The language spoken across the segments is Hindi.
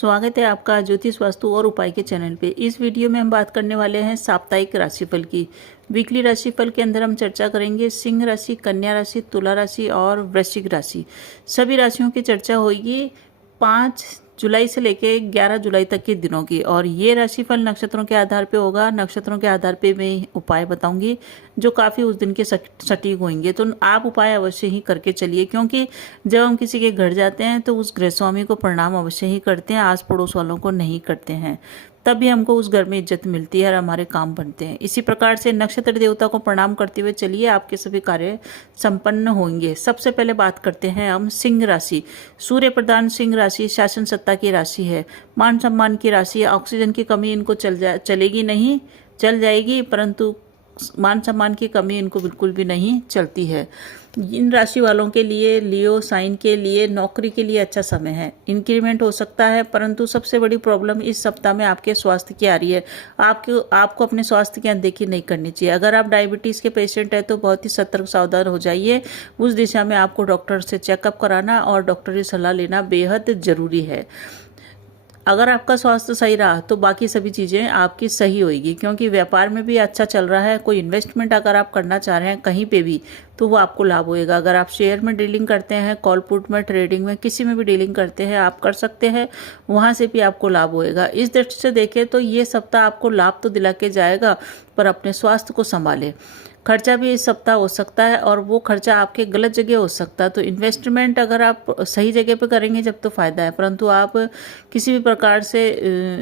स्वागत है आपका ज्योतिष वास्तु और उपाय के चैनल पे। इस वीडियो में हम बात करने वाले हैं साप्ताहिक राशिफल की। वीकली राशिफल के अंदर हम चर्चा करेंगे सिंह राशि, कन्या राशि, तुला राशि और वृश्चिक राशि। सभी राशियों की चर्चा होगी 5 जुलाई से लेके 11 जुलाई तक के दिनों की, और ये राशिफल नक्षत्रों के आधार पे होगा। नक्षत्रों के आधार पे मैं उपाय बताऊंगी जो काफ़ी उस दिन के सटीक होंगे, तो आप उपाय अवश्य ही करके चलिए, क्योंकि जब हम किसी के घर जाते हैं तो उस गृह स्वामी को प्रणाम अवश्य ही करते हैं, आस पड़ोस वालों को नहीं करते हैं। तभी हमको उस घर में इज्जत मिलती है और हमारे काम बनते हैं। इसी प्रकार से नक्षत्र देवता को प्रणाम करते हुए चलिए, आपके सभी कार्य संपन्न होंगे। सबसे पहले बात करते हैं हम सिंह राशि। सूर्य प्रधान सिंह राशि शासन सत्ता की राशि है, मान सम्मान की राशि है। ऑक्सीजन की कमी इनको चलेगी नहीं, चल जाएगी, परंतु मान सम्मान की कमी इनको बिल्कुल भी नहीं चलती है। इन राशि वालों के लिए, लियो साइन के लिए, नौकरी के लिए अच्छा समय है। इंक्रीमेंट हो सकता है, परंतु सबसे बड़ी प्रॉब्लम इस सप्ताह में आपके स्वास्थ्य की आ रही है। आपको अपने स्वास्थ्य की अनदेखी नहीं करनी चाहिए। अगर आप डायबिटीज़ के पेशेंट हैं तो बहुत ही सतर्क सावधान हो जाइए। उस दिशा में आपको डॉक्टर से चेकअप कराना और डॉक्टरी सलाह लेना बेहद ज़रूरी है। अगर आपका स्वास्थ्य सही रहा तो बाकी सभी चीज़ें आपकी सही होगी, क्योंकि व्यापार में भी अच्छा चल रहा है। कोई इन्वेस्टमेंट अगर आप करना चाह रहे हैं कहीं पे भी, तो वो आपको लाभ होएगा। अगर आप शेयर में डीलिंग करते हैं, कॉल पुट में, ट्रेडिंग में, किसी में भी डीलिंग करते हैं, आप कर सकते हैं, वहाँ से भी आपको लाभ होएगा। इस दृष्टि से देखें तो ये सप्ताह आपको लाभ तो दिला के जाएगा, पर अपने स्वास्थ्य को संभालें। खर्चा भी इस सप्ताह हो सकता है, और वो खर्चा आपके गलत जगह हो सकता है। तो इन्वेस्टमेंट अगर आप सही जगह पे करेंगे जब तो फ़ायदा है, परंतु आप किसी भी प्रकार से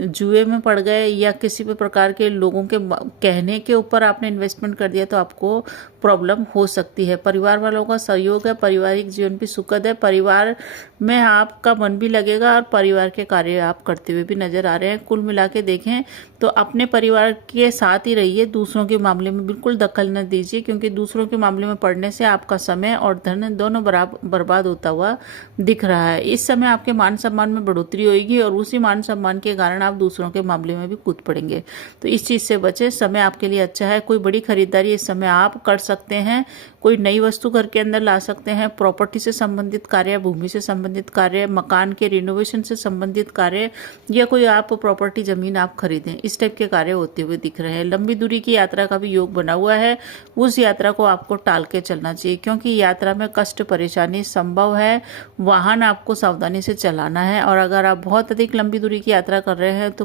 जुए में पड़ गए या किसी भी प्रकार के लोगों के कहने के ऊपर आपने इन्वेस्टमेंट कर दिया तो आपको प्रॉब्लम हो सकती है। परिवार वालों का सहयोग है, पारिवारिक जीवन भी सुखद है, परिवार में आपका मन भी लगेगा और परिवार के कार्य आप करते हुए भी नजर आ रहे हैं। कुल मिला के देखें तो अपने परिवार के साथ ही रहिए, दूसरों के मामले में बिल्कुल दखल न दीजिए, क्योंकि दूसरों के मामले में पड़ने से आपका समय और धन दोनों बर्बाद होता हुआ दिख रहा है। इस समय आपके मान सम्मान में बढ़ोतरी होगी और उसी मान सम्मान के कारण आप दूसरों के मामले में भी कूद पड़ेंगे, तो इस चीज़ से बचे। समय आपके लिए अच्छा है। कोई बड़ी खरीदारी इस समय आप कर सकते हैं, कोई नई वस्तु घर के अंदर ला सकते हैं, प्रॉपर्टी से संबंधित कार्य, भूमि से संबंधित कार्य, मकान के रिनोवेशन से संबंधित कार्य, या कोई आप प्रॉपर्टी जमीन आप खरीदें, इस टाइप के कार्य होते हुए दिख रहे हैं। लंबी दूरी की यात्रा का भी योग बना हुआ है, उस यात्रा को आपको टाल के चलना चाहिए, क्योंकि यात्रा में कष्ट परेशानी संभव है। वाहन आपको सावधानी से चलाना है, और अगर आप बहुत अधिक लंबी दूरी की यात्रा कर रहे हैं तो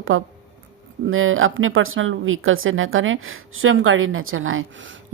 अपने पर्सनल व्हीकल से न करें, स्वयं गाड़ी न चलाएं।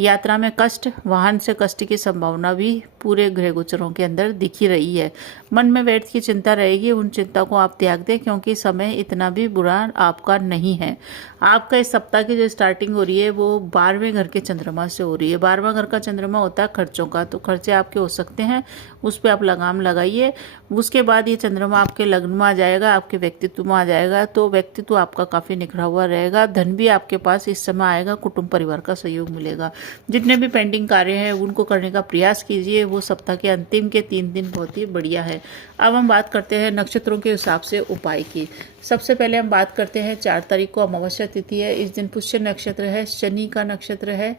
यात्रा में कष्ट, वाहन से कष्ट की संभावना भी पूरे ग्रह गोचरों के अंदर दिखी रही है। मन में व्यर्थ की चिंता रहेगी, उन चिंता को आप त्याग दें, क्योंकि समय इतना भी बुरा आपका नहीं है। आपका इस सप्ताह की जो स्टार्टिंग हो रही है वो 12वें घर के चंद्रमा से हो रही है। 12वां घर का चंद्रमा होता है खर्चों का, तो खर्चे आपके हो सकते हैं, उस पर आप लगाम लगाइए। उसके बाद ये चंद्रमा आपके लग्न में आ जाएगा, आपके व्यक्तित्व में आ जाएगा, तो व्यक्तित्व आपका काफ़ी निखरा हुआ रहेगा। धन भी आपके पास इस समय आएगा, कुटुंब परिवार का सहयोग मिलेगा। जितने भी पेंडिंग कार्य हैं उनको करने का प्रयास कीजिए, वो सप्ताह के अंतिम के 3 दिन बहुत ही बढ़िया है। अब हम बात करते हैं नक्षत्रों के हिसाब से उपाय की। सबसे पहले हम बात करते हैं 4 तारीख को अमावस्या तिथि है। इस दिन पुष्य नक्षत्र है, शनि का नक्षत्र है,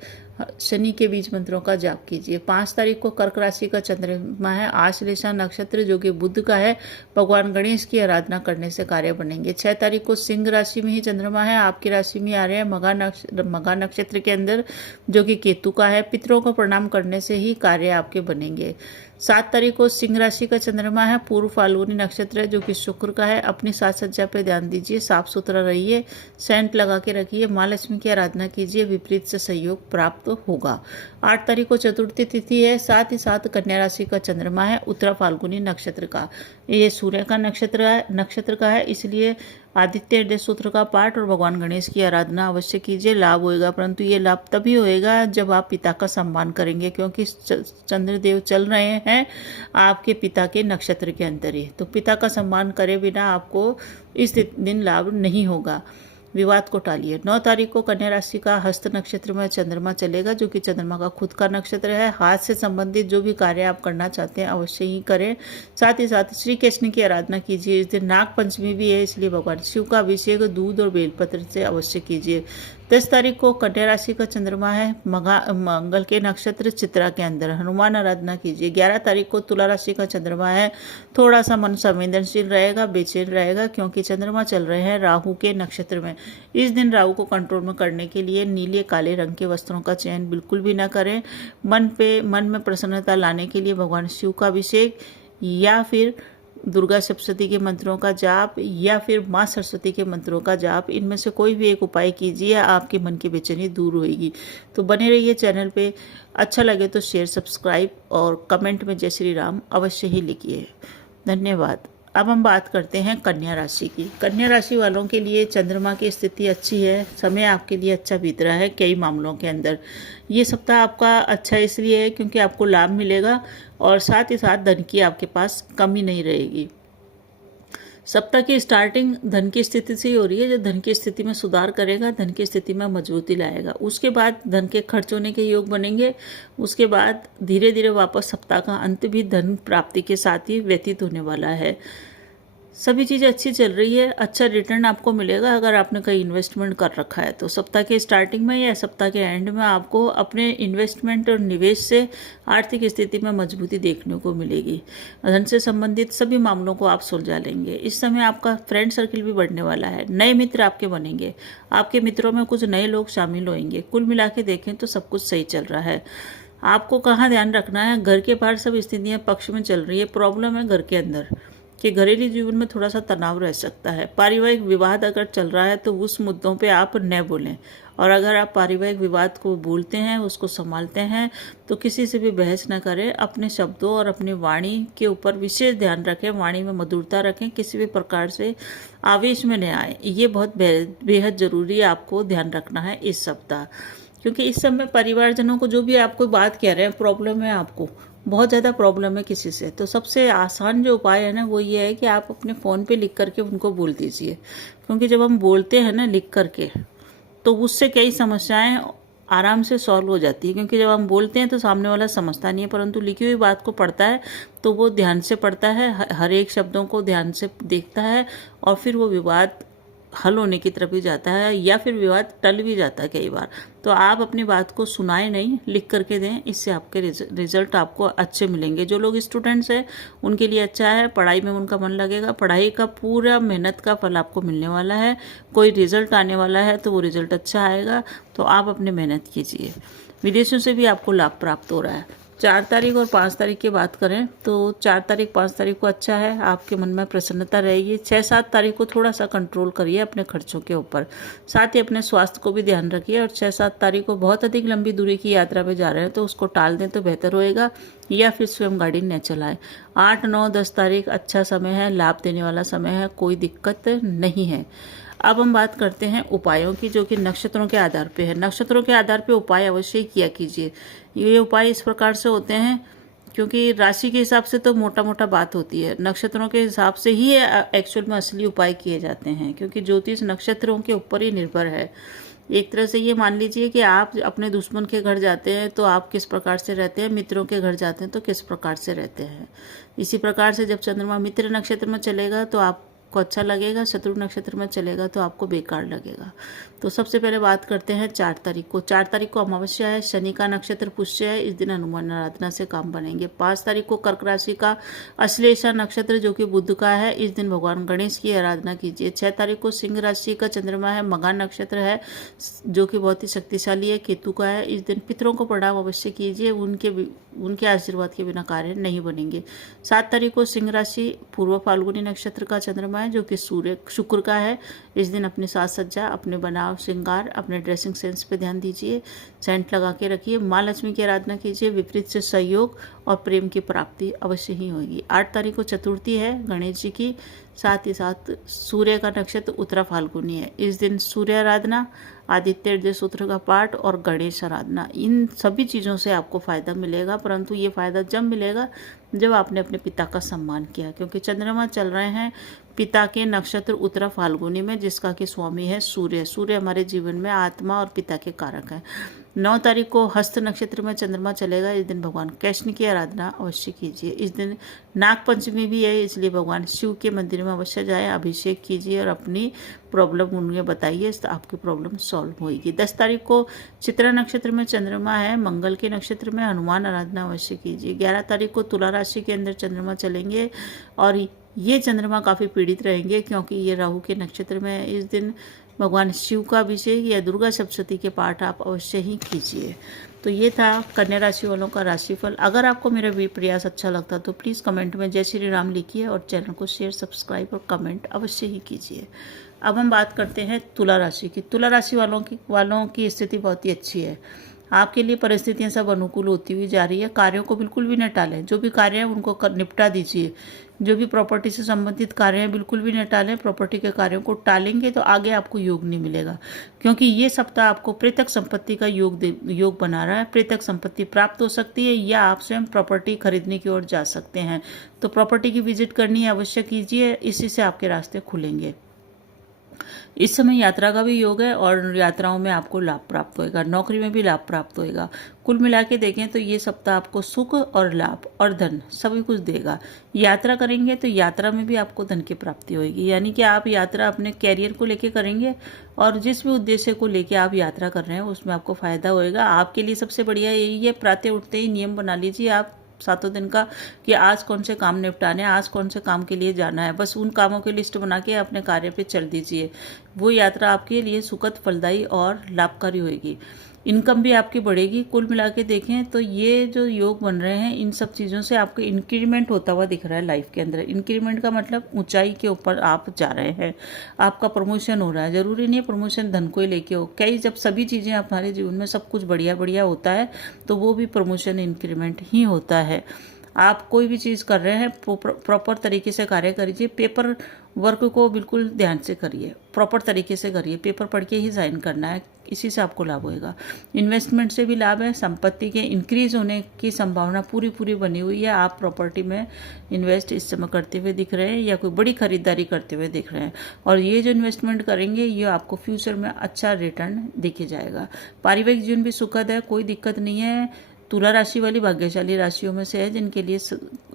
शनि के बीज मंत्रों का जाप कीजिए। 5 तारीख को कर्क राशि का चंद्रमा है, आश्लेषा नक्षत्र जो कि बुध का है, भगवान गणेश की आराधना करने से कार्य बनेंगे। 6 तारीख को सिंह राशि में ही चंद्रमा है, आपकी राशि में आ रहे हैं मघा नक्षत्र के अंदर जो कि केतु का है। पितरों को प्रणाम करने से ही कार्य आपके बनेंगे। 7 तारीख को सिंह राशि का चंद्रमा है, पूर्व फाल्गुनी नक्षत्र है जो कि शुक्र का है। अपनी साज सज्जा पे ध्यान दीजिए, साफ सुथरा रहिए, सेंट लगा के रखिए, माँ लक्ष्मी की आराधना कीजिए, विपरीत से सहयोग प्राप्त होगा। 8 तारीख को चतुर्थी तिथि है, साथ ही साथ कन्या राशि का चंद्रमा है, उत्तरा फाल्गुनी नक्षत्र का। ये सूर्य का नक्षत्र का है, इसलिए आदित्य हृदय सूत्र का पाठ और भगवान गणेश की आराधना अवश्य कीजिए, लाभ होएगा। परंतु ये लाभ तभी होएगा जब आप पिता का सम्मान करेंगे, क्योंकि चंद्रदेव चल रहे हैं आपके पिता के नक्षत्र के अंदर ही, तो पिता का सम्मान करे बिना आपको इस दिन लाभ नहीं होगा। विवाद को टालिए। 9 तारीख को कन्या राशि का हस्त नक्षत्र में चंद्रमा चलेगा, जो कि चंद्रमा का खुद का नक्षत्र है। हाथ से संबंधित जो भी कार्य आप करना चाहते हैं अवश्य ही करें। साथ ही साथ श्री कृष्ण की आराधना कीजिए। इस दिन नाग पंचमी भी है, इसलिए भगवान शिव का अभिषेक दूध और बेलपत्र से अवश्य कीजिए। 10 तारीख को कन्या राशि का चंद्रमा है, मंगल के नक्षत्र चित्रा के अंदर, हनुमान आराधना कीजिए। 11 तारीख को तुला राशि का चंद्रमा है, थोड़ा सा मन संवेदनशील रहेगा, बेचैन रहेगा, क्योंकि चंद्रमा चल रहे हैं राहु के नक्षत्र में। इस दिन राहु को कंट्रोल में करने के लिए नीले काले रंग के वस्त्रों का चयन बिल्कुल भी ना करें। मन में प्रसन्नता लाने के लिए भगवान शिव का अभिषेक या फिर दुर्गा सप्तशती के मंत्रों का जाप या फिर माँ सरस्वती के मंत्रों का जाप, इनमें से कोई भी एक उपाय कीजिए, आपके मन की बेचैनी दूर होगी। तो बने रहिए चैनल पे। अच्छा लगे तो शेयर, सब्सक्राइब और कमेंट में जय श्री राम अवश्य ही लिखिए। धन्यवाद। अब हम बात करते हैं कन्या राशि की। कन्या राशि वालों के लिए चंद्रमा की स्थिति अच्छी है, समय आपके लिए अच्छा बीत रहा है कई मामलों के अंदर। ये सप्ताह आपका अच्छा इसलिए है क्योंकि आपको लाभ मिलेगा और साथ ही साथ धन की आपके पास कमी नहीं रहेगी। सप्ताह की स्टार्टिंग धन की स्थिति से ही हो रही है, जो धन की स्थिति में सुधार करेगा, धन की स्थिति में मजबूती लाएगा। उसके बाद धन के खर्च होने के योग बनेंगे। उसके बाद धीरे धीरे वापस सप्ताह का अंत भी धन प्राप्ति के साथ ही व्यतीत होने वाला है। सभी चीज़ें अच्छी चल रही है, अच्छा रिटर्न आपको मिलेगा अगर आपने कहीं इन्वेस्टमेंट कर रखा है तो। सप्ताह के स्टार्टिंग में या सप्ताह के एंड में आपको अपने इन्वेस्टमेंट और निवेश से आर्थिक स्थिति में मजबूती देखने को मिलेगी। धन से संबंधित सभी मामलों को आप सुलझा लेंगे। इस समय आपका फ्रेंड सर्किल भी बढ़ने वाला है, नए मित्र आपके बनेंगे, आपके मित्रों में कुछ नए लोग शामिल होंगे। कुल मिला के देखें तो सब कुछ सही चल रहा है। आपको कहाँ ध्यान रखना है, घर के बाहर सब स्थितियाँ पक्ष में चल रही है, प्रॉब्लम है घर के अंदर कि घरेलू जीवन में थोड़ा सा तनाव रह सकता है। पारिवारिक विवाद अगर चल रहा है तो उस मुद्दों पे आप न बोलें, और अगर आप पारिवारिक विवाद को बोलते हैं, उसको संभालते हैं, तो किसी से भी बहस न करें। अपने शब्दों और अपनी वाणी के ऊपर विशेष ध्यान रखें, वाणी में मधुरता रखें, किसी भी प्रकार से आवेश में न आए। ये बहुत बेहद ज़रूरी है, आपको ध्यान रखना है इस सप्ताह। क्योंकि इस समय परिवारजनों को जो भी आपको बात कह रहे हैं, प्रॉब्लम है, आपको बहुत ज़्यादा प्रॉब्लम है किसी से, तो सबसे आसान जो उपाय है ना वो ये है कि आप अपने फ़ोन पे लिख करके उनको बोल दीजिए। क्योंकि जब हम बोलते हैं ना लिख करके, तो उससे कई समस्याएं आराम से सॉल्व हो जाती है। क्योंकि जब हम बोलते हैं तो सामने वाला समझता नहीं है, परंतु लिखी हुई बात को पढ़ता है तो वो ध्यान से पढ़ता है, हर एक शब्दों को ध्यान से देखता है, और फिर वो विवाद हल होने की तरफ ही जाता है, या फिर विवाद टल भी जाता है कई बार। तो आप अपनी बात को सुनाएं नहीं, लिख करके दें, इससे आपके रिजल्ट आपको अच्छे मिलेंगे। जो लोग स्टूडेंट्स हैं उनके लिए अच्छा है, पढ़ाई में उनका मन लगेगा, पढ़ाई का पूरा मेहनत का फल आपको मिलने वाला है। कोई रिजल्ट आने वाला है तो वो रिजल्ट अच्छा आएगा, तो आप अपनी मेहनत कीजिए। विदेशों से भी आपको लाभ प्राप्त हो रहा है। 4 तारीख और 5 तारीख की बात करें तो 4 तारीख 5 तारीख को अच्छा है, आपके मन में प्रसन्नता रहेगी। 6-7 तारीख को थोड़ा सा कंट्रोल करिए अपने खर्चों के ऊपर, साथ ही अपने स्वास्थ्य को भी ध्यान रखिए। और 6-7 तारीख को बहुत अधिक लंबी दूरी की यात्रा पे जा रहे हैं तो उसको टाल दें तो बेहतर होएगा, या फिर स्वयं गाड़ी न चलाएं। 8, 9, 10 तारीख अच्छा समय है, लाभ देने वाला समय है, कोई दिक्कत नहीं है। अब हम बात करते हैं उपायों की, जो कि नक्षत्रों के आधार पे है। नक्षत्रों के आधार पे उपाय अवश्य किया कीजिए। ये उपाय इस प्रकार से होते हैं, क्योंकि राशि के हिसाब से तो मोटा मोटा बात होती है, नक्षत्रों के हिसाब से ही एक्चुअल में असली उपाय किए जाते हैं, क्योंकि ज्योतिष नक्षत्रों के ऊपर ही निर्भर है। एक तरह से ये मान लीजिए कि आप अपने दुश्मन के घर जाते हैं तो आप किस प्रकार से रहते हैं, मित्रों के घर जाते हैं तो किस प्रकार से रहते हैं। इसी प्रकार से जब चंद्रमा मित्र नक्षत्र में चलेगा तो आपको अच्छा लगेगा, शत्रु नक्षत्र में चलेगा तो आपको बेकार लगेगा। तो सबसे पहले बात करते हैं 4 तारीख को। 4 तारीख को अमावस्या है, शनि का नक्षत्र पुष्य है, इस दिन हनुमान आराधना से काम बनेंगे। 5 तारीख को कर्क राशि का अश्लेषा नक्षत्र जो कि बुध का है, इस दिन भगवान गणेश की आराधना कीजिए। 6 तारीख को सिंह राशि का चंद्रमा है, मघा नक्षत्र है जो कि बहुत ही शक्तिशाली है, केतु का है। इस दिन पितरों को प्रणाम अवश्य कीजिए, उनके आशीर्वाद के बिना कार्य नहीं बनेंगे। 7 तारीख को सिंह राशि पूर्व फाल्गुनी नक्षत्र का चंद्रमा है जो कि शुक्र का है। इस दिन अपनी साज सज्जा, अपने बनाव श्रृंगार, अपने ड्रेसिंग सेंस पे ध्यान दीजिए, सेंट लगा के रखिए, माँ लक्ष्मी की आराधना कीजिए, विपरीत से सहयोग और प्रेम की प्राप्ति अवश्य ही होगी। 8 तारीख को चतुर्थी है गणेश जी की, साथ ही साथ सूर्य का नक्षत्र उत्तरा फाल्गुनी है। इस दिन सूर्य आराधना, आदित्य हृदय सूत्र का पाठ और गणेश आराधना, इन सभी चीज़ों से आपको फ़ायदा मिलेगा। परंतु ये फ़ायदा जब मिलेगा जब आपने अपने पिता का सम्मान किया, क्योंकि चंद्रमा चल रहे हैं पिता के नक्षत्र उत्तरा फाल्गुनी में, जिसका कि स्वामी है सूर्य। सूर्य हमारे जीवन में आत्मा और पिता के कारक हैं। 9 तारीख को हस्त नक्षत्र में चंद्रमा चलेगा। इस दिन भगवान कृष्ण की आराधना अवश्य कीजिए। इस दिन नाग पंचमी भी है, इसलिए भगवान शिव के मंदिर में अवश्य जाएं, अभिषेक कीजिए और अपनी प्रॉब्लम उन्हें बताइए, तो आपकी प्रॉब्लम सॉल्व होगी। 10 तारीख को चित्रा नक्षत्र में चंद्रमा है। मंगल के नक्षत्र में हनुमान आराधना अवश्य कीजिए। 11 तारीख को तुला राशि के अंदर चंद्रमा चलेंगे और ये चंद्रमा काफ़ी पीड़ित रहेंगे, क्योंकि ये राहु के नक्षत्र में है। इस दिन भगवान शिव का अभिषेक या दुर्गा सप्तशती के पाठ आप अवश्य ही कीजिए। तो ये था कन्या राशि वालों का राशिफल। अगर आपको मेरा प्रयास अच्छा लगता तो प्लीज़ कमेंट में जय श्री राम लिखिए और चैनल को शेयर, सब्सक्राइब और कमेंट अवश्य ही कीजिए। अब हम बात करते हैं तुला राशि की। तुला राशि वालों की स्थिति बहुत ही अच्छी है। आपके लिए परिस्थितियां सब अनुकूल होती हुई जा रही है। कार्यों को बिल्कुल भी न टालें। जो भी कार्य हैं उनको निपटा दीजिए। जो भी प्रॉपर्टी से संबंधित कार्य हैं बिल्कुल भी न टालें। प्रॉपर्टी के कार्यों को टालेंगे तो आगे आपको योग नहीं मिलेगा, क्योंकि ये सप्ताह आपको प्रत्यक्ष संपत्ति का योग बना रहा है। प्रत्यक्ष संपत्ति प्राप्त हो सकती है या आप स्वयं प्रॉपर्टी खरीदने की ओर जा सकते हैं। तो प्रॉपर्टी की विजिट करनी है, अवश्य कीजिए, इसी से आपके रास्ते खुलेंगे। इस समय यात्रा का भी योग है और यात्राओं में आपको लाभ प्राप्त होगा। नौकरी में भी लाभ प्राप्त होगा। कुल मिला के देखें तो ये सप्ताह आपको सुख और लाभ और धन सभी कुछ देगा। यात्रा करेंगे तो यात्रा में भी आपको धन की प्राप्ति होगी, यानी कि आप यात्रा अपने कैरियर को लेके करेंगे और जिस भी उद्देश्य को लेके आप यात्रा कर रहे हैं उसमें आपको फायदा होएगा। आपके लिए सबसे बढ़िया यही है, प्रातः उठते ही नियम बना लीजिए आप 7 दिन का कि आज कौन से काम निपटाने हैं, आज कौन से काम के लिए जाना है। बस उन कामों की लिस्ट बना के अपने कार्य पे चल दीजिए। वो यात्रा आपके लिए सुखद, फलदायी और लाभकारी होगी। इनकम भी आपकी बढ़ेगी। कुल मिला के देखें तो ये जो योग बन रहे हैं, इन सब चीज़ों से आपको इंक्रीमेंट होता हुआ दिख रहा है लाइफ के अंदर। इंक्रीमेंट का मतलब ऊंचाई के ऊपर आप जा रहे हैं, आपका प्रमोशन हो रहा है। जरूरी नहीं है प्रमोशन धन को ही लेके हो। कई जब सभी चीज़ें हमारे जीवन में सब कुछ बढ़िया बढ़िया होता है तो वो भी प्रमोशन इंक्रीमेंट ही होता है। आप कोई भी चीज़ कर रहे हैं प्रॉपर तरीके से कार्य करिए। पेपर वर्क को बिल्कुल ध्यान से करिए, प्रॉपर तरीके से करिए। पेपर पढ़ के ही साइन करना है, इसी से आपको लाभ होएगा। इन्वेस्टमेंट से भी लाभ है। संपत्ति के इंक्रीज होने की संभावना पूरी बनी हुई है। आप प्रॉपर्टी में इन्वेस्ट इस समय करते हुए दिख रहे हैं या कोई बड़ी खरीदारी करते हुए दिख रहे हैं, और ये जो इन्वेस्टमेंट करेंगे ये आपको फ्यूचर में अच्छा रिटर्न दिखे जाएगा। पारिवारिक जीवन भी सुखद है, कोई दिक्कत नहीं है। तुला राशि वाली भाग्यशाली राशियों में से है जिनके लिए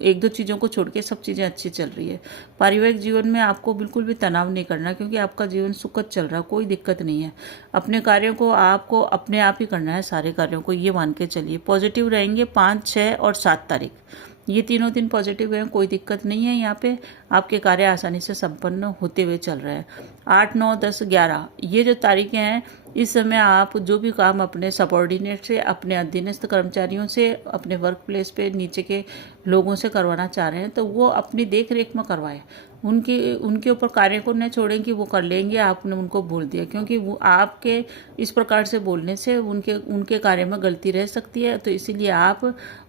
1-2 चीज़ों को छोड़ के सब चीज़ें अच्छी चल रही है। पारिवारिक जीवन में आपको बिल्कुल भी तनाव नहीं करना, क्योंकि आपका जीवन सुखद चल रहा है, कोई दिक्कत नहीं है। अपने कार्यों को आपको अपने आप ही करना है, सारे कार्यों को, ये मान के चलिए। पॉजिटिव रहेंगे 5, 6 और 7 तारीख, ये तीनों दिन पॉजिटिव हैं, कोई दिक्कत नहीं है। यहाँ पे आपके कार्य आसानी से संपन्न होते हुए चल रहे हैं। 8, 9, 10, 11 ये जो तारीखें हैं, इस समय आप जो भी काम अपने सबॉर्डिनेट से, अपने अधीनस्थ कर्मचारियों से, अपने वर्क प्लेस पे नीचे के लोगों से करवाना चाह रहे हैं तो वो अपनी देख रेख में करवाएं। उनके ऊपर कार्य को न छोड़ें कि वो कर लेंगे, आपने उनको बोल दिया, क्योंकि वो आपके इस प्रकार से बोलने से उनके कार्य में गलती रह सकती है। तो इसीलिए आप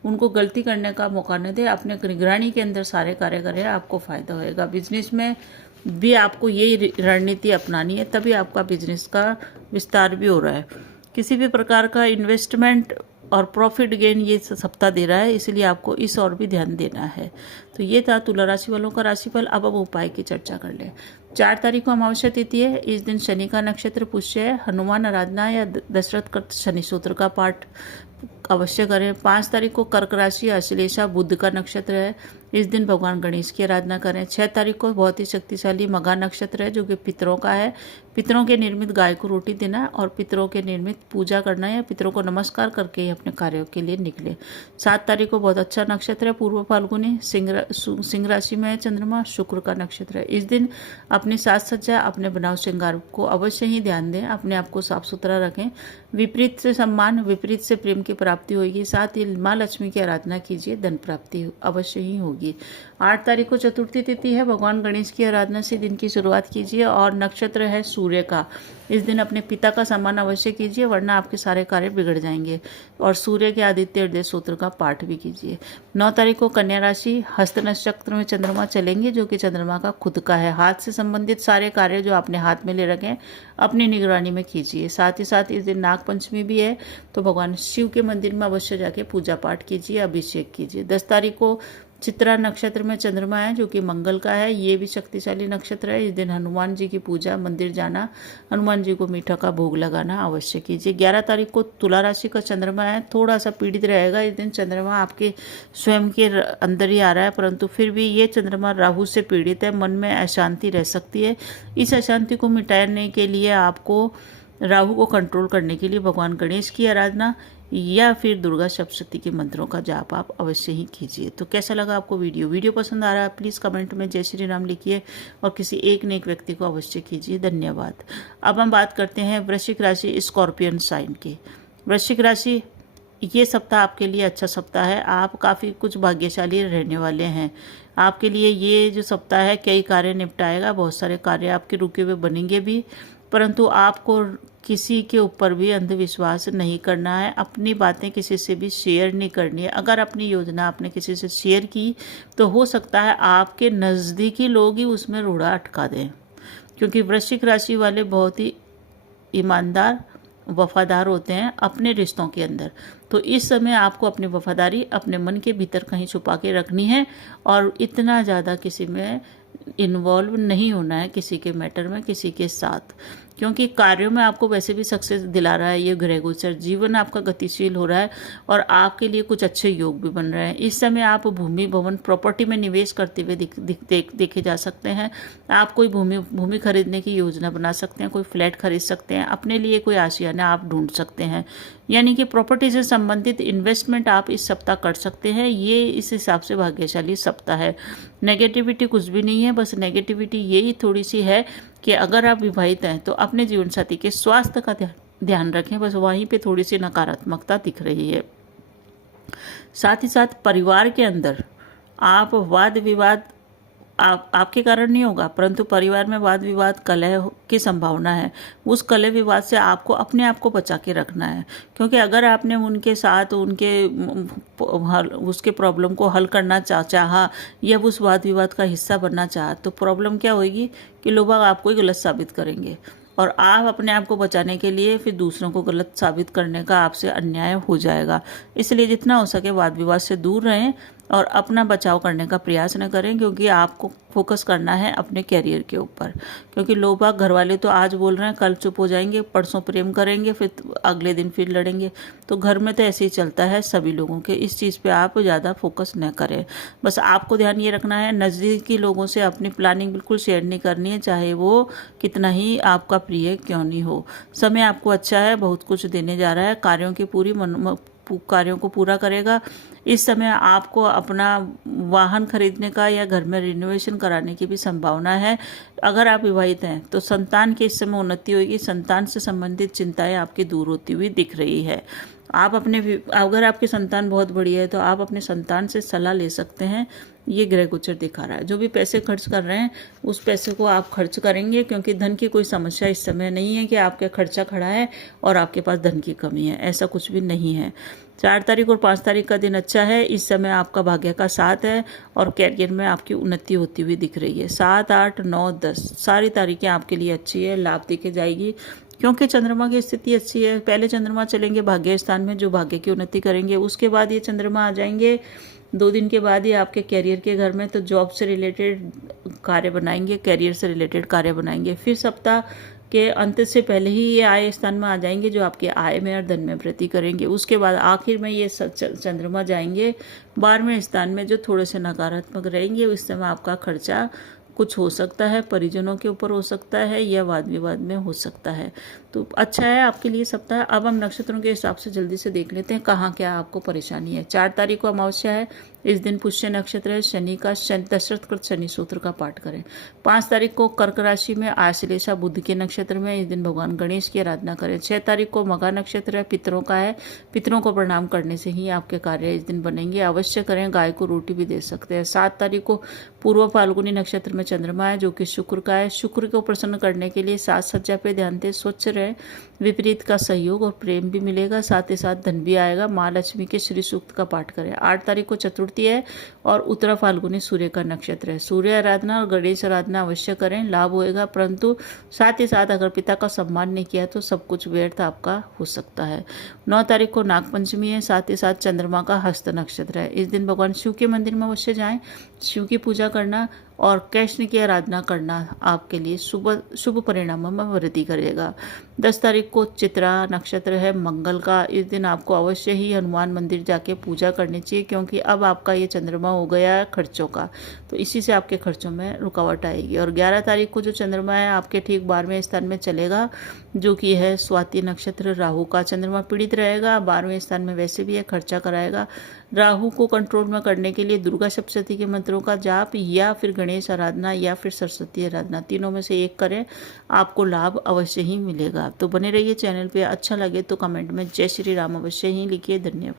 उनको गलती करने का मौका न दें, अपने निगरानी के अंदर सारे कार्य करें, आपको फायदा होएगा। बिजनेस में भी आपको यही रणनीति अपनानी है, तभी आपका बिजनेस का विस्तार भी हो रहा है। किसी भी प्रकार का इन्वेस्टमेंट और प्रॉफिट गेन ये सप्ताह दे रहा है, इसलिए आपको इस और भी ध्यान देना है। तो ये था तुला राशि वालों का राशिफल। अब उपाय की चर्चा कर लें। 4 तारीख को अमावस्या तिथि है। इस दिन शनि का नक्षत्र पुष्य है। हनुमान आराधना या दशरथ कृत शनि सूत्र का पाठ अवश्य करें। 5 तारीख को कर्क राशि अश्लेषा बुध का नक्षत्र है। इस दिन भगवान गणेश की आराधना करें। 6 तारीख को बहुत ही शक्तिशाली मघा नक्षत्र है, जो कि पितरों का है। पितरों के निर्मित गाय को रोटी देना और पितरों के निर्मित पूजा करना या पितरों को नमस्कार करके ही अपने कार्यों के लिए निकले। 7 तारीख को बहुत अच्छा नक्षत्र है, पूर्व फाल्गुनी, सिंह राशि में है चंद्रमा, शुक्र का नक्षत्र है। इस दिन अपनी साज सज्जा, अपने बनाव श्रृंगार को अवश्य ही ध्यान दें, अपने आप को साफ सुथरा रखें। विपरीत से सम्मान, विपरीत से प्रेम की प्राप्ति होगी। साथ ही माँ लक्ष्मी की आराधना कीजिए, धन प्राप्ति अवश्य ही होगी। 8 तारीख को चतुर्थी तिथि है। भगवान गणेश की आराधना से दिन की शुरुआत कीजिए और नक्षत्र है सूर्य का। इस दिन अपने पिता का सम्मान अवश्य कीजिए, वरना आपके सारे कार्य बिगड़ जाएंगे। और सूर्य के आदित्य हृदय सूत्र का पाठ भी कीजिए। 9 तारीख को कन्या राशि हस्त नक्षत्र में चंद्रमा चलेंगे, जो कि चंद्रमा का खुद का है। हाथ से संबंधित सारे कार्य जो आपने हाथ में ले रखे हैं अपनी निगरानी में कीजिए। साथ ही साथ इस दिन नाग पंचमी भी है, तो भगवान शिव के मंदिर में अवश्य जाके पूजा पाठ कीजिए, अभिषेक कीजिए। 10 तारीख को चित्रा नक्षत्र में चंद्रमा है जो कि मंगल का है, ये भी शक्तिशाली नक्षत्र है। इस दिन हनुमान जी की पूजा, मंदिर जाना, हनुमान जी को मीठा का भोग लगाना अवश्य कीजिए। 11 तारीख को तुला राशि का चंद्रमा है, थोड़ा सा पीड़ित रहेगा इस दिन। चंद्रमा आपके स्वयं के अंदर ही आ रहा है, परंतु फिर भी ये चंद्रमा राहु से पीड़ित है, मन में अशांति रह सकती है। इस अशांति को मिटाने के लिए आपको राहु को कंट्रोल करने के लिए भगवान गणेश की आराधना या फिर दुर्गा सप्तशती के मंत्रों का जाप आप अवश्य ही कीजिए। तो कैसा लगा आपको वीडियो पसंद आ रहा है प्लीज़ कमेंट में जय श्री राम लिखिए और किसी एक न एक व्यक्ति को अवश्य कीजिए। धन्यवाद। अब हम बात करते हैं वृश्चिक राशि स्कॉर्पियन साइन की। वृश्चिक राशि, ये सप्ताह आपके लिए अच्छा सप्ताह है। आप काफ़ी कुछ भाग्यशाली रहने वाले हैं। आपके लिए ये जो सप्ताह है कई कार्य निपटाएगा, बहुत सारे कार्य आपके रुके हुए बनेंगे भी, परंतु आपको किसी के ऊपर भी अंधविश्वास नहीं करना है। अपनी बातें किसी से भी शेयर नहीं करनी है। अगर अपनी योजना आपने किसी से शेयर की तो हो सकता है आपके नज़दीकी लोग ही उसमें रोड़ा अटका दें, क्योंकि वृश्चिक राशि वाले बहुत ही ईमानदार वफादार होते हैं अपने रिश्तों के अंदर। तो इस समय आपको अपनी वफादारी अपने मन के भीतर कहीं छुपा के रखनी है और इतना ज़्यादा किसी में इन्वॉल्व नहीं होना है, किसी के मैटर में, किसी के साथ, क्योंकि कार्यों में आपको वैसे भी सक्सेस दिला रहा है ये ग्रह गोचर। जीवन आपका गतिशील हो रहा है और आपके लिए कुछ अच्छे योग भी बन रहे हैं। इस समय आप भूमि भवन प्रॉपर्टी में निवेश करते हुए देखे जा सकते हैं। आप कोई भूमि खरीदने की योजना बना सकते हैं, कोई फ्लैट खरीद सकते हैं, अपने लिए कोई आशियाना आप ढूंढ सकते हैं। यानी कि प्रॉपर्टी से संबंधित इन्वेस्टमेंट आप इस सप्ताह कर सकते हैं। ये इस हिसाब से भाग्यशाली सप्ताह है। नेगेटिविटी कुछ भी नहीं है, बस नेगेटिविटी यही थोड़ी सी है कि अगर आप विवाहित हैं तो अपने जीवन साथी के स्वास्थ्य का ध्यान रखें, बस वहीं पे थोड़ी सी नकारात्मकता दिख रही है। साथ ही साथ परिवार के अंदर आप वाद विवाद आपके कारण नहीं होगा, परंतु परिवार में वाद विवाद कलह की संभावना है। उस कलह विवाद से आपको अपने आप को बचा के रखना है, क्योंकि अगर आपने उनके साथ उसके प्रॉब्लम को हल करना चाहा या उस वाद विवाद का हिस्सा बनना चाहा, तो प्रॉब्लम क्या होगी कि लोग आपको ही गलत साबित करेंगे और आप अपने आप को बचाने के लिए फिर दूसरों को गलत साबित करने का आपसे अन्याय हो जाएगा। इसलिए जितना हो सके वाद विवाद से दूर रहें और अपना बचाव करने का प्रयास न करें, क्योंकि आपको फोकस करना है अपने कैरियर के ऊपर। क्योंकि लोग बाग घर वाले तो आज बोल रहे हैं कल चुप हो जाएंगे, परसों प्रेम करेंगे, फिर अगले दिन फिर लड़ेंगे। तो घर में तो ऐसे ही चलता है सभी लोगों के। इस चीज़ पे आप ज़्यादा फोकस न करें। बस आपको ध्यान ये रखना है नज़दीकी लोगों से अपनी प्लानिंग बिल्कुल शेयर नहीं करनी है, चाहे वो कितना ही आपका प्रिय क्यों नहीं हो। समय आपको अच्छा है, बहुत कुछ देने जा रहा है, कार्यों को पूरा करेगा। इस समय आपको अपना वाहन खरीदने का या घर में रिनोवेशन कराने की भी संभावना है। अगर आप विवाहित हैं तो संतान की इस समय उन्नति होगी। संतान से संबंधित चिंताएं आपकी दूर होती हुई दिख रही है। अगर आपकी संतान बहुत बढ़िया है तो आप अपने संतान से सलाह ले सकते हैं। ये ग्रह गोचर दिखा रहा है। जो भी पैसे खर्च कर रहे हैं उस पैसे को आप खर्च करेंगे, क्योंकि धन की कोई समस्या इस समय नहीं है कि आपका खर्चा खड़ा है और आपके पास धन की कमी है, ऐसा कुछ भी नहीं है। 4 तारीख और 5 तारीख का दिन अच्छा है। इस समय आपका भाग्य का 7 है और कैरियर में आपकी उन्नति होती हुई दिख रही है। 7, 8, 9, 10 सारी तारीखें आपके लिए अच्छी है, लाभ दिखे जाएगी, क्योंकि चंद्रमा की स्थिति अच्छी है। पहले चंद्रमा चलेंगे भाग्य स्थान में जो भाग्य की उन्नति करेंगे, उसके बाद ये चंद्रमा आ जाएंगे 2 दिन के बाद ही आपके कैरियर के घर में, तो जॉब से रिलेटेड कार्य बनाएंगे, कैरियर से रिलेटेड कार्य बनाएंगे। फिर सप्ताह के अंत से पहले ही ये आय स्थान में आ जाएंगे जो आपके आय में और धन में वृद्धि करेंगे। उसके बाद आखिर में ये चंद्रमा जाएंगे 12वें स्थान में जो थोड़े से नकारात्मक रहेंगे। उस समय आपका खर्चा कुछ हो सकता है, परिजनों के ऊपर हो सकता है या वाद विवाद में हो सकता है। तो अच्छा है आपके लिए सप्ताह। अब हम नक्षत्रों के हिसाब से जल्दी से देख लेते हैं कहाँ क्या आपको परेशानी है। 4 तारीख को अमावस्या है, इस दिन पुष्य नक्षत्र है। शनि का दशरथ शनि सूत्र का पाठ करें। 5 तारीख को कर्क राशि में आश्लेषा बुध के नक्षत्र में, इस दिन भगवान गणेश की आराधना करें। 6 तारीख को मघा नक्षत्र है, पितरों का है। पितरों को प्रणाम करने से ही आपके कार्य इस दिन बनेंगे, अवश्य करें। गाय को रोटी भी दे सकते हैं। 7 तारीख को पूर्व फाल्गुनी नक्षत्र में चंद्रमा है जो कि शुक्र का है। शुक्र को प्रसन्न करने के लिए साज सज्जा पे ध्यान दें, स्वच्छ रहे। विपरीत का सहयोग और प्रेम भी मिलेगा, साथ ही साथ धन भी आएगा। माँ लक्ष्मी के श्री सूक्त का पाठ करें। 8 तारीख को चतुर्थी संपत्ति है और उत्तरा फाल्गुनी सूर्य का नक्षत्र है। सूर्य आराधना और गणेश आराधना अवश्य करें, लाभ होएगा, परंतु साथ ही साथ अगर पिता का सम्मान नहीं किया तो सब कुछ व्यर्थ आपका हो सकता है। 9 तारीख को नागपंचमी है, साथ ही साथ चंद्रमा का हस्त नक्षत्र है। इस दिन भगवान शिव के मंदिर में अवश्य जाएं, शिव की पूजा करना और कृष्ण की आराधना करना आपके लिए शुभ परिणामों में वृद्धि करेगा। 10 तारीख को चित्रा नक्षत्र है मंगल का। इस दिन आपको अवश्य ही हनुमान मंदिर जाके पूजा करनी चाहिए, क्योंकि अब आपका ये चंद्रमा हो गया है खर्चों का, तो इसी से आपके खर्चों में रुकावट आएगी। और 11 तारीख को जो चंद्रमा है आपके ठीक 12वें स्थान में चलेगा, जो कि है स्वाति नक्षत्र राहु का। चंद्रमा पीड़ित रहेगा, 12वें स्थान में वैसे भी है, खर्चा कराएगा। राहु को कंट्रोल में करने के लिए दुर्गा सप्तशती के मंत्रों का जाप या फिर गणेश आराधना या फिर सरस्वती आराधना, तीनों में से एक करें, आपको लाभ अवश्य ही मिलेगा। तो बने रहिए चैनल पे। अच्छा लगे तो कमेंट में जय श्री राम अवश्य ही लिखिए। धन्यवाद।